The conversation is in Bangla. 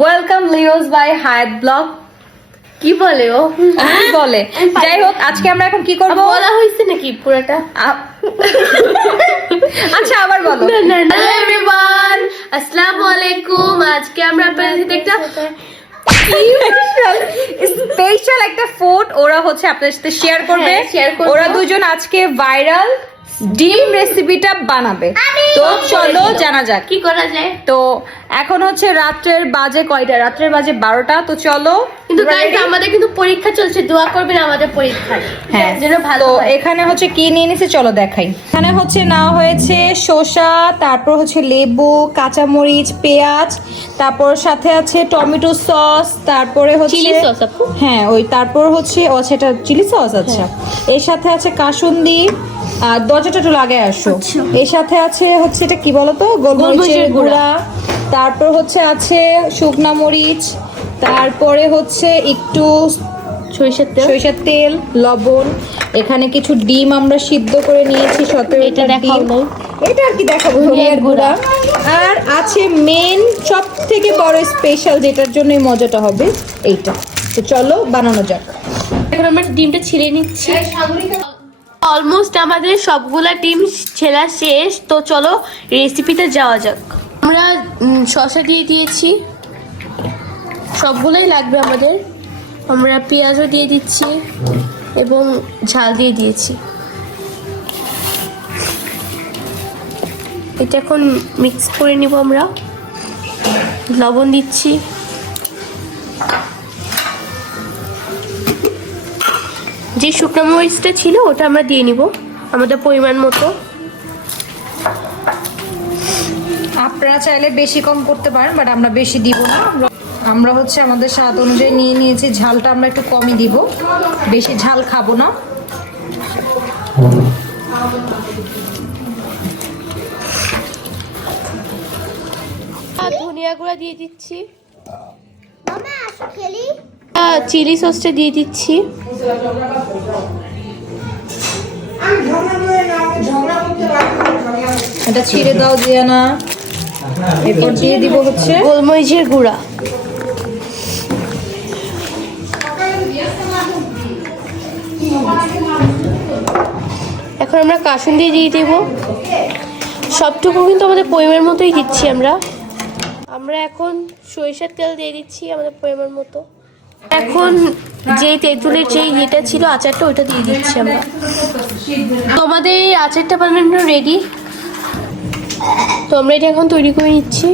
ওয়েলকাম লিওস বাই হায়াত ব্লগ। কি বলে ও? কি বলে? যাই হোক, আজকে আমরা এখন কি করব? বলা হয়েছে নাকি পুরোটা? আচ্ছা, আবার বলো। হ্যালো এভরিওয়ান, আসসালামু আলাইকুম। আজকে আমরা আপনাদের সাথে একটা স্পেশাল একটা ফুড ওরা হচ্ছে আপনাদের সাথে শেয়ার করবে। share করবো। ওরা দুজন আজকে ভাইরাল ডিম রেসিপিটা বানাবে। তো চলো জানা যাক কি করা যায়। তো এখন হচ্ছে রাত্রের বাজে কয়টা? রাত্রের বাজে 12টা। তো চলো। কিন্তু গাইস, আমাদের কিন্তু পরীক্ষা চলছে, দোয়া করবেন আমাদের পরীক্ষায় হ্যাঁ, যেন ভালো তো হয়। এখানে হচ্ছে কি নিয়ে নিছে চলো দেখাই। এখানে হচ্ছে নেওয়া হয়েছে শসা, তারপর হচ্ছে লেবু, কাঁচামরিচ, পেঁয়াজ, তারপর সাথে আছে টমেটো সস, তারপরে হচ্ছে চিলি সস আপু। হ্যাঁ ওই, তারপর হচ্ছে ও আচ্ছা এটা চিলি সস। আচ্ছা, এর সাথে আছে কাসুন্দি। আর দরজাটা একটু লাগায় আসো। এর সাথে আছে হচ্ছে এটা কি বলতো, গোলমরিচের গুঁড়া। তারপর হচ্ছে আছে শুকনা মরিচ, তারপরে হচ্ছে একটু সরিষার তেল, লবণ। এখানে কিছু ডিম আমরা সিদ্ধ করে নিয়েছি, 17টা এটা দেখাও ডিম। নাই। এটা আর কি দেখাবো, ধনিয়ার গুঁড়া। আর আছে মেন সব থেকে বড় স্পেশাল, যেটার জন্য এই মজাটা হবে এইটা। তো চলো বানানো যাক। এখন আমরা ডিমটা ছিলে নিচ্ছি। অলমোস্ট আমাদের সবগুলা ডিম ছেলা শেষ। তো চলো রেসিপিতে যাওয়া যাক। আমরা শসা দিয়ে দিয়েছি, সবগুলোই লাগবে আমাদের। আমরা পেঁয়াজও দিয়ে দিচ্ছি এবং ঝাল দিয়ে দিয়েছি। এটা এখন মিক্স করে নিব আমরা। লবণ দিচ্ছি, যে শুকনো মরিচটা ছিল ওটা আমরা দিয়ে নিব আমাদের পরিমাণ মতো। আপনারা চাইলে বেশি কম করতে পারেন, বাট আমরা বেশি দিব না। আমরা হচ্ছে আমাদের স্বাদ অনুযায়ী নিয়ে নিয়েছি। ঝালটা আমরা একটু কমই দিব, বেশি ঝাল খাবো না। আর ধনিয়া গুঁড়া দিয়ে দিচ্ছি, চিলি সসটা দিয়ে দিচ্ছি। এটা ছিঁড়ে দাও জিয়ানা। এরপর দিয়ে দিব হচ্ছে গোলমরিচের গুঁড়া। এখন আমরা কাসুন্দি দিয়ে দেব। সবটুকু কিন্তু আমাদের পরিমাণ মতোই দিচ্ছি আমরা। আমরা এখন সরিষার তেল দিয়ে দিচ্ছি আমাদের পরিমাণ মতো। এখন যে তেঁতুলের যে ইয়েটা ছিল আচারটা, ওইটা দিয়ে দিচ্ছি আমরা। তো আমাদের এই আচারটা বানানো রেডি। তো আমরা এটা এখন তৈরি করে নিচ্ছি।